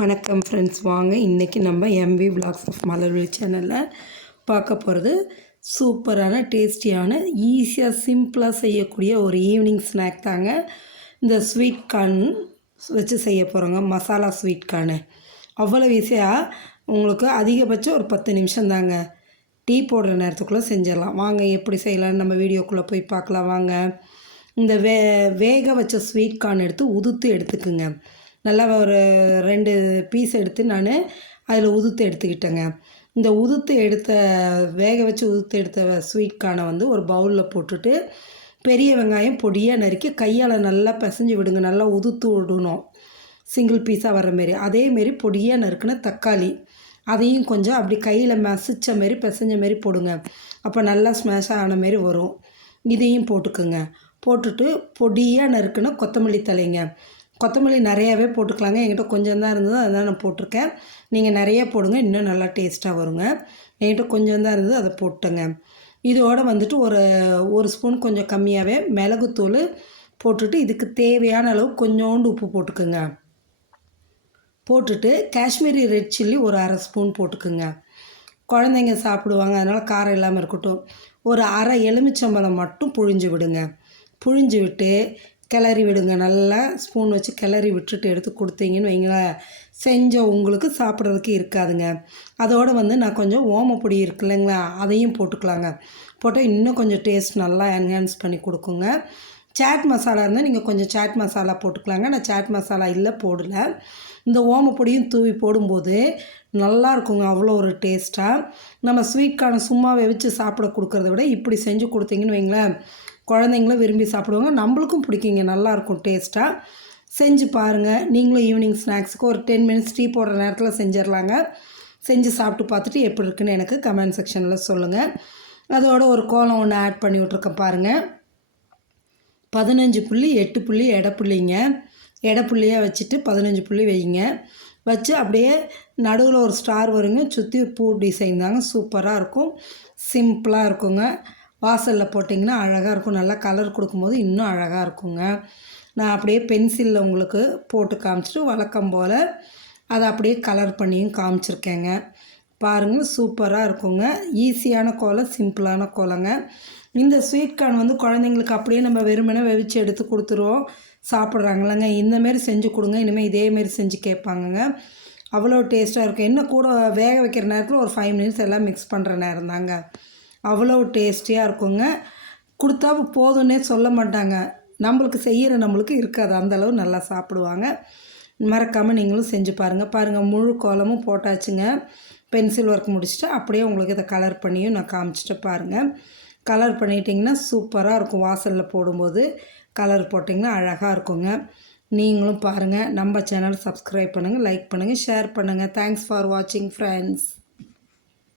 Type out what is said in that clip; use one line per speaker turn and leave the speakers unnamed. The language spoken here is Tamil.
வணக்கம் ஃப்ரெண்ட்ஸ் வாங்க இன்றைக்கி நம்ம எம்வி பிளாக்ஸ் ஆஃப் மலர்வெளி சேனலில் பார்க்க போகிறது சூப்பரான டேஸ்டியான ஈஸியாக சிம்பிளாக செய்யக்கூடிய ஒரு ஈவினிங் ஸ்நாக் தாங்க. இந்த ஸ்வீட் கார்ன் வச்சு செய்ய போகிறோங்க மசாலா ஸ்வீட் கார்னு அவ்வளோ ஈஸியாக உங்களுக்கு அதிகபட்சம் ஒரு பத்து நிமிஷம் தாங்க. டீ போடுற நேரத்துக்குள்ளே செஞ்சிடலாம். வாங்க எப்படி செய்யலாம்னு நம்ம வீடியோக்குள்ளே போய் பார்க்கலாம். வாங்க. இந்த வே வேக வச்ச ஸ்வீட் கார்ன் எடுத்து உதுத்து எடுத்துக்குங்க. நல்லா ஒரு ரெண்டு பீஸ் எடுத்து நான் அதில் உதுத்து எடுத்துக்கிட்டேங்க. இந்த உதுத்து எடுத்த வேக வச்சு உதுத்து எடுத்த ஸ்வீட் வந்து ஒரு பவுலில் போட்டுட்டு பெரிய வெங்காயம் பொடியாக நறுக்கி கையால் நல்லா பிசைஞ்சு விடுங்க. நல்லா உதுத்து விடணும். சிங்கிள் பீஸாக வர மாரி. அதேமாரி பொடியாக நறுக்குன தக்காளி. அதையும் கொஞ்சம் அப்படி கையில் மசிச்ச மாரி பிசைஞ்ச மாரி போடுங்க. அப்போ நல்லா ஸ்மேஷ் ஆன மாரி வரும். இதையும் போட்டுக்குங்க. போட்டுட்டு பொடியாக நறுக்குன கொத்தமல்லி தலைங்க. கொத்தமல்லி நிறையாவே போட்டுக்கலாங்க. என்கிட்ட கொஞ்சம் தான் இருந்தது அதான் நான் போட்டிருக்கேன். நீங்கள் நிறைய போடுங்க இன்னும் நல்லா டேஸ்ட்டாக வருங்க. என்கிட்ட கொஞ்சம் தான் இருந்தது அதை போட்டுங்க இதோடு வந்துட்டு ஒரு ஒரு ஸ்பூன் கொஞ்சம் கம்மியாகவே மிளகுத்தூள் போட்டுட்டு இதுக்கு தேவையான அளவு கொஞ்சோண்டு உப்பு போட்டுக்குங்க. போட்டுட்டு காஷ்மீரி ரெட் சில்லி ஒரு அரை ஸ்பூன் போட்டுக்குங்க. குழந்தைங்க சாப்பிடுவாங்க அதனால் காரம் இல்லாமல் இருக்கட்டும். ஒரு அரை எலுமிச்சம்பழம் மட்டும் புழிஞ்சு விடுங்க. புழிஞ்சு விட்டு கிளறி விடுங்க. நல்லா ஸ்பூன் வச்சு கிளறி விட்டுட்டு எடுத்து கொடுத்தீங்கன்னு வைங்களேன் செஞ்ச உங்களுக்கு சாப்பிட்றதுக்கு இருக்காதுங்க. அதோடு வந்து நான் கொஞ்சம் ஓமப்பொடி இருக்கு இல்லைங்களா அதையும் போட்டுக்கலாங்க. போட்டால் இன்னும் கொஞ்சம் டேஸ்ட் நல்லா என்ஹான்ஸ் பண்ணி கொடுக்குங்க. சாட் மசாலா இருந்தால் நீங்கள் கொஞ்சம் சாட் மசாலா போட்டுக்கலாங்க. நான் சாட் மசாலா இல்லை போடலை. இந்த ஓமப்பொடியும் தூவி போடும்போது நல்லா இருக்குங்க அவ்வளோ ஒரு டேஸ்ட்டாக நம்ம ஸ்வீட் சும்மா வெவிச்சு சாப்பிட கொடுக்குறத விட இப்படி செஞ்சு கொடுத்தீங்கன்னு வைங்களேன் குழந்தைங்களும் விரும்பி சாப்பிடுவாங்க. நம்மளுக்கும் பிடிக்குங்க நல்லாயிருக்கும் டேஸ்ட்டாக செஞ்சு பாருங்கள் நீங்களும் ஈவினிங் ஸ்நாக்ஸுக்கு ஒரு டென் மினிட்ஸ் டீ போடுற நேரத்தில் செஞ்சிடலாங்க செஞ்சு சாப்பிட்டு பார்த்துட்டு எப்படி இருக்குன்னு எனக்கு கமெண்ட் செக்ஷனில் சொல்லுங்கள் அதோட ஒரு கோலம் ஒன்று ஆட் பண்ணி விட்ருக்கேன் பாருங்கள் பதினஞ்சு புள்ளி எட்டு புள்ளி எடப்புள்ளிங்க எடப்புள்ளியாக வச்சுட்டு பதினஞ்சு புள்ளி வைங்க. வச்சு அப்படியே நடுவில் ஒரு ஸ்டார் வருங்க. சுற்றி பூ டிசைன் தாங்க. சூப்பராக இருக்கும். சிம்பிளாக இருக்குங்க. வாசலில் போட்டிங்கன்னா அழகாக இருக்கும். நல்லா கலர் கொடுக்கும்போது இன்னும் அழகாக இருக்குங்க. நான் அப்படியே பென்சிலில் உங்களுக்கு போட்டு காமிச்சிட்டு வழக்கம் போல் அதை அப்படியே கலர் பண்ணியும் காமிச்சிருக்கேங்க. பாருங்கள் சூப்பராக இருக்குங்க. ஈஸியான கோலம் சிம்பிளான கோலங்க. இந்த ஸ்வீட் கார்ன் வந்து குழந்தைங்களுக்கு அப்படியே நம்ம வெறுமனே வெவிச்சு எடுத்து கொடுத்துருவோம். சாப்பிட்றாங்களாங்க. இந்தமாரி செஞ்சு கொடுங்க. இனிமேல் இதேமாரி செஞ்சு கேட்பாங்கங்க. அவ்வளோ டேஸ்ட்டாக இருக்கும் என்ன கூட வேக வைக்கிற நேரத்தில் ஒரு ஃபைவ் மினிட்ஸ் எல்லாம் மிக்ஸ் பண்ணுற நேரம் தாங்க. அவ்வளோ டேஸ்டியாக இருக்குங்க. கொடுத்தா போதும்னே சொல்ல மாட்டாங்க. நம்மளுக்கு செய்கிற நம்மளுக்கு இருக்காது. அந்தளவு நல்லா சாப்பிடுவாங்க. மறக்காமல் நீங்களும் செஞ்சு பாருங்கள் பாருங்கள் முழு கோலமும் போட்டாச்சுங்க. பென்சில் ஒர்க் முடிச்சுட்டு அப்படியே உங்களுக்கு இதை கலர் பண்ணியும் நான் காமிச்சிட்டு பாருங்கள் கலர் பண்ணிட்டிங்கன்னா சூப்பராக இருக்கும் வாசலில் போடும்போது. கலர் போட்டிங்கன்னா அழகாக இருக்குங்க. நீங்களும் பாருங்கள் நம்ம சேனல் சப்ஸ்கிரைப் பண்ணுங்கள் லைக் பண்ணுங்கள் ஷேர் பண்ணுங்கள் தேங்க்ஸ் ஃபார் வாட்சிங் ஃப்ரெண்ட்ஸ்